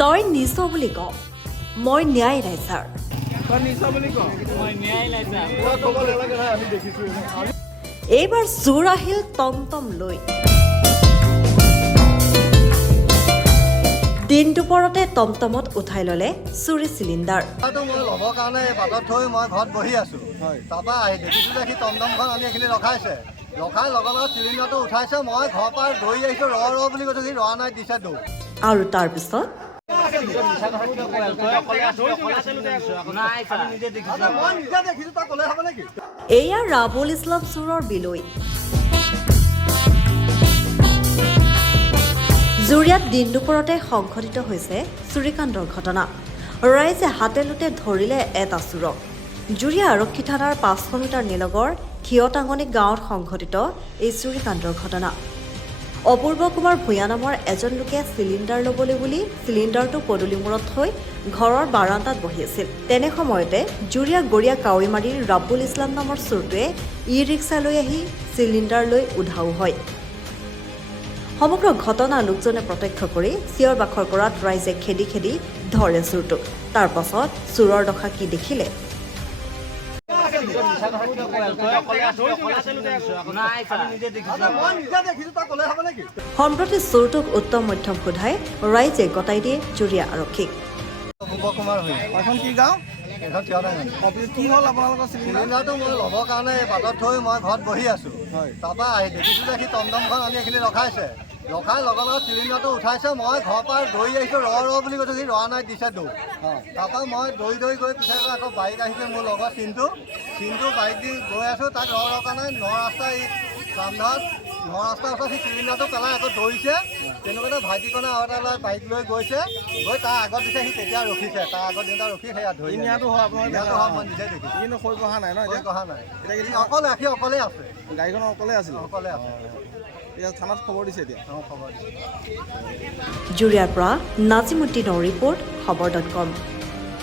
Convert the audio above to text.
তই নিছ বুলি ক মই ন্যায় নাই ছাৰ এইবাৰ চোৰ আহিল টমটম লৈ দিন দুপৰতে টমটমত উঠাই ললে চুৰি চিলিণ্ডাৰ মই ল'বৰ কাৰণে বাটত থৈ মই ঘৰত বহি আছো তাৰপৰা আহি দেখিছো যে সি টমটমখন আনি এইখিনি ৰখাইছে ৰখাই লগত লগত চিলিণ্ডাৰটো উঠাইছে মই ঘৰৰ পৰা দৌৰি আহিছো ৰ বুলি কৈছো সি ৰোৱা নাই দিছে দৌৰ আৰু তাৰপিছত এয়া ৰাবুল ইছলাম চোৰৰ বিলৈ জুৰিয়াত দিন দুপৰতে সংঘটিত হৈছে চুৰিকাণ্ডৰ ঘটনা ৰাইজে হাতে লোটে ধৰিলে এটা চোৰক জুৰিয়া আৰক্ষী থানাৰ 500 মিটাৰ নিলগৰ ঘিয়টাঙনি গাঁৱত সংঘটিত এই চুৰিকাণ্ডৰ ঘটনা অপূৰ্ব কুমাৰ ভূঞা নামৰ এজন লোকে চিলিণ্ডাৰ ল'বলৈ বুলি চিলিণ্ডাৰটো পদূলিমূৰত থৈ ঘৰৰ বাৰান্দাত বহি আছিল তেনে সময়তে জুৰিয়া গড়িয়া কাৱৈমাৰীৰ ৰাবুল ইছলাম নামৰ চোৰটোৱে ই ৰিক্সা লৈ আহি চিলিণ্ডাৰ লৈ উধাও হয় সমগ্ৰ ঘটনা লোকজনে প্ৰত্যক্ষ কৰি চিঞৰ বাখৰ কৰাত ৰাইজে খেদি খেদি ধৰে চোৰটোক তাৰ পাছত চোৰৰ দশা কি দেখিলে সম্প্ৰতি চোৰটোক উত্তম মধ্যম সোধাই ৰাইজে গতাই দিয়ে জুৰিয়া আৰক্ষীক কি হ'ল আপোনালোকৰ চিলিণ্ডাৰটো মই ল'বৰ কাৰণে বাটত থৈ মই ঘৰত বহি আছো তাৰপৰা আহি দেখিছো যে সি টমটমখন আনি এইখিনি ৰখাইছে ৰখাই লগত লগত চিলিণ্ডাৰটো উঠাইছে মই ঘৰৰ পৰা দৌৰি আহিছো ৰ বুলি কৈছো সি ৰোৱা নাই দিছে দৌৰ তাৰপৰা মই দৌৰি গৈ পিছাই আকৌ বাইক আহিছে মোৰ লগৰ চিন্তু বাইক দি গৈ আছো তাক ৰখা নাই ন ৰাস্তা এই চান্দাত ন ৰাস্তাৰ ওচৰত সি চিলিণ্ডাৰটো পেলাই আকৌ দৌৰিছে তেনেকুৱাতে ভাইটিকণে আৰু এটা বাইক লৈ গৈছে গৈ তাৰ আগত দিছে সি তেতিয়া ৰখিছে তাৰ আগত দিনা ৰখি সেয়া ধৰি মই নিজে দেখিছোঁ অহা নাই অকলে সি অকলে আছে গাড়ীখন অকলে আছে থানাত খবৰ দিছে এতিয়া জুৰিয়াৰ পৰা নাজিমুদ্দিনৰ ৰিপৰ্ট খবৰ.com